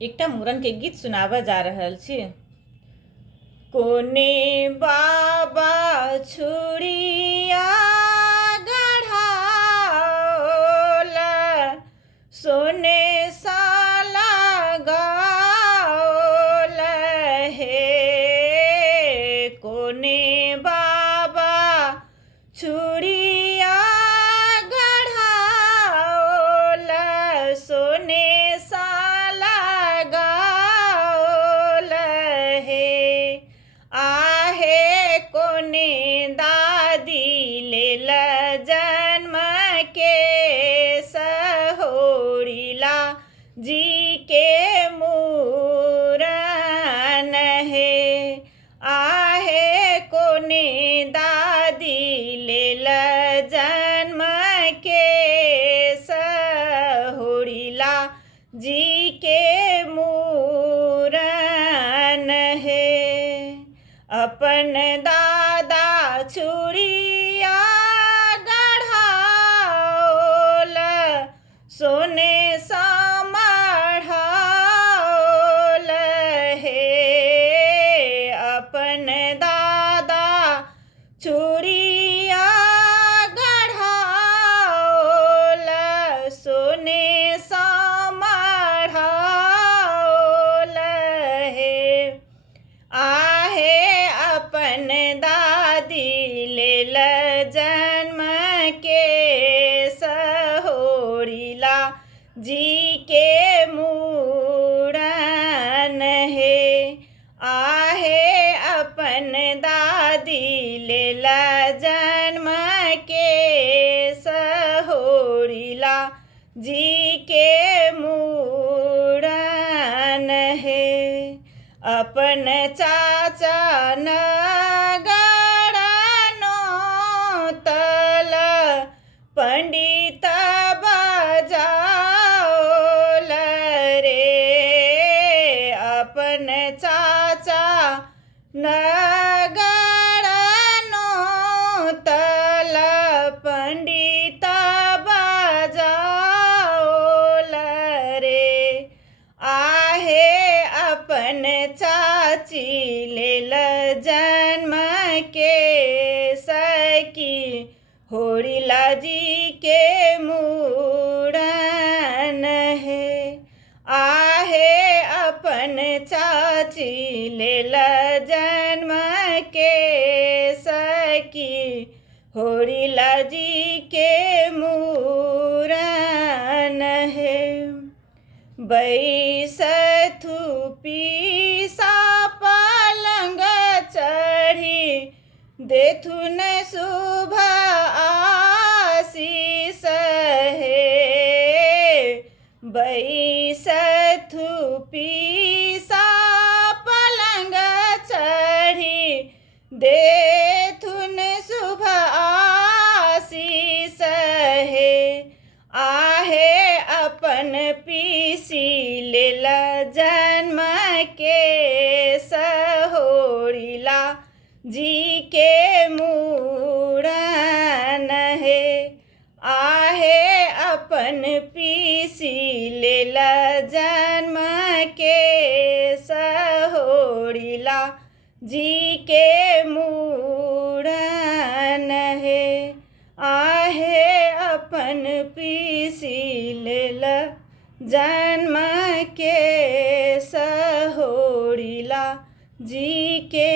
एकटा मूड़न के गीत सुनाबऽ जा रहल छी। कोने बाबा छुरिया गढ़ाओला, सोने साला गाओला हे। कोने बाबा छुरिया गढ़ाओला, सोने साला गाओला हे। आहे कोने दादी लेल जन्म के सहोरिला जी के मूरन हे। आहे कोने दादी लेल जन्म के सहोरिला जी के मूरन हे। अपन दादा छुरिया गढ़ाओला, सोने सा मढ़ाओला हे। अपन दादा छुरिया गढ़ाओला, सोने सा मढ़ाओला हे। आहे अपन दादी लेल जन्म के सहोरिला जी के मूरन हे। आहे अपन दादी लेल जन्म के सहोरिला जी के मूरन हे। अपन चाचा नगरनो तल पंडित बजाओल रे। अपन चाचा नगरनो तल पंडित बजाओल रे। आहे अपन चाची लेल जन्म के सखी होरिला जी के मूरन हे। आहे अपन चाची लेल जन्म के सखी होरिला जी के मूरन हे। बैसथु पीसा पलंग चढ़ी, देथुन शुभ आशीष हे। बैसथु पीसा पलंग चढ़ी, देथुन शुभ आशीष हे। आहे अपन पीसी लेल जन्म के सहोरिला जी के मूरन हे। आहे अपन पीसी लेल जन्म के सहोरिला जी के मूरन हे। आहे अपन पीसी लेल जन्म के सहोरिला जी के